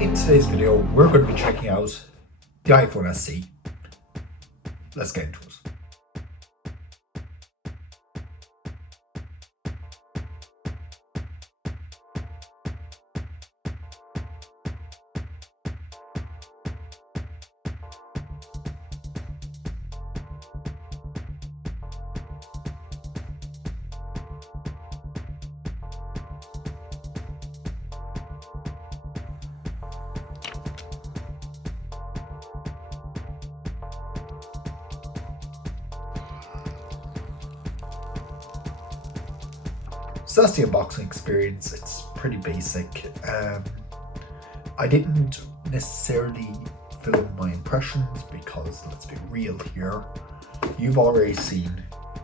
In today's video, we're going to be checking out the iPhone SE. Let's get into it. So that's the unboxing experience. It's pretty basic. I didn't necessarily film my impressions because, let's be real here, you've already seen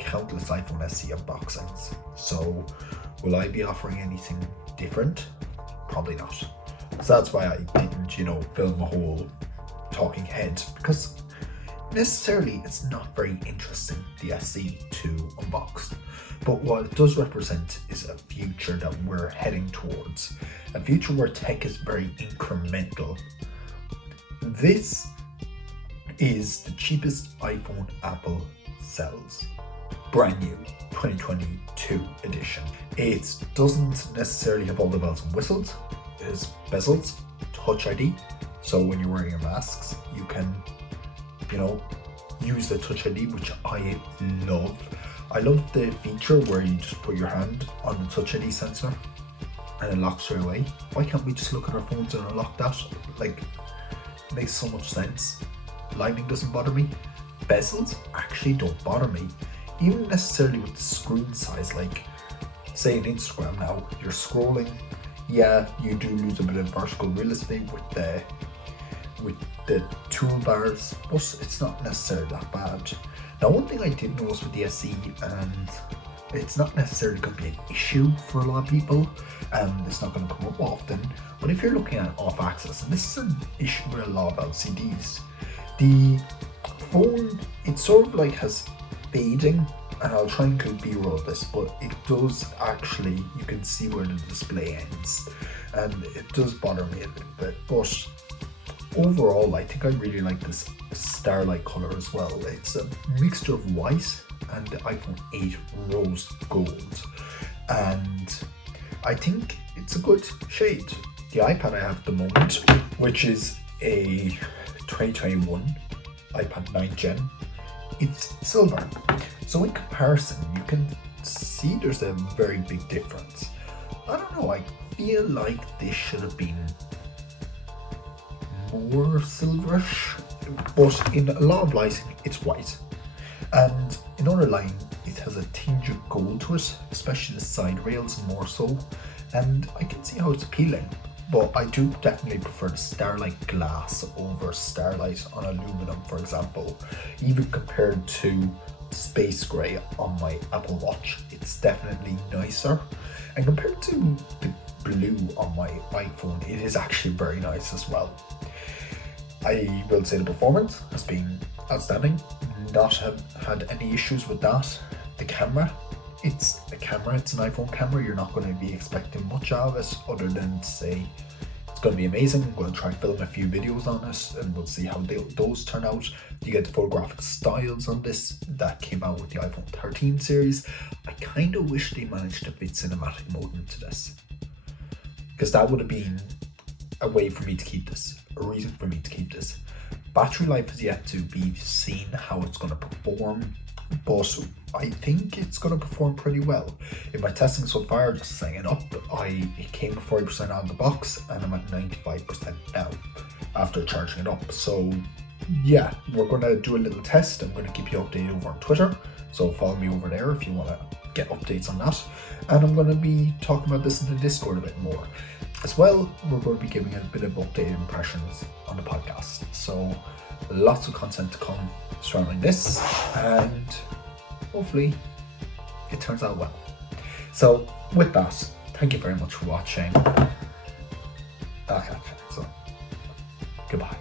countless iPhone SE unboxings. So will I be offering anything different? Probably not. So that's why I didn't, film a whole talking head, because necessarily it's not very interesting, the SE, to unbox. But what it does represent is a future that we're heading towards, a future where tech is very incremental. This is the cheapest iPhone Apple sells, brand new 2022 edition. It doesn't necessarily have all the bells and whistles. It has bezels, Touch ID, so when you're wearing your masks you can use the Touch ID, which I love. I love the feature where you just put your hand on the Touch ID sensor and it locks straight away. Why can't we just look at our phones and unlock that? It makes so much sense. Lightning doesn't bother me. Bezels actually don't bother me, even necessarily with the screen size. Say in Instagram now, you're scrolling, you do lose a bit of vertical real estate with the toolbars, but it's not necessarily that bad. Now, one thing I did notice with the SE, and it's not necessarily going to be an issue for a lot of people, it's not going to come up often, but if you're looking at off-axis, and this is an issue with a lot of LCDs, the phone, it sort of has fading, and I'll try and include B-roll of this, but it does actually, you can see where the display ends, and it does bother me a little bit, but overall, I think I really like this Starlight color as well. It's a mixture of white and the iPhone 8 rose gold, and I think it's a good shade. The iPad I have at the moment, which is a 2021 iPad 9 Gen, it's silver. So in comparison, you can see there's a very big difference. I don't know, I feel like this should have been more silverish, but in a lot of lighting it's white, and in other lighting it has a tinge of gold to it, especially the side rails more so, and I can see how it's appealing. But I do definitely prefer the Starlight glass over Starlight on aluminum, for example. Even compared to space grey on my Apple Watch, it's definitely nicer, and compared to the blue on my iPhone, it is actually very nice as well. I will say the performance has been outstanding, not have had any issues with that. The camera, it's a camera, it's an iPhone camera, you're not going to be expecting much out of it other than to say it's going to be amazing. I'm going to try and film a few videos on it and we'll see how those turn out. You get the photographic styles on this that came out with the iPhone 13 series. I kind of wish they managed to fit cinematic mode into this, because that would have been a way for me to keep this, a reason for me to keep this. Battery life is yet to be seen how it's going to perform, but I think it's going to perform pretty well. In my testing so far, just setting it up, it came with 40% out of the box and I'm at 95% now after charging it up. So yeah, we're going to do a little test. I'm going to keep you updated over on Twitter, so follow me over there if you want to get updates on that. And I'm going to be talking about this in the Discord a bit more. As well, we're going to be giving a bit of updated impressions on the podcast. So lots of content to come surrounding this, and hopefully it turns out well. So with that, thank you very much for watching. So goodbye.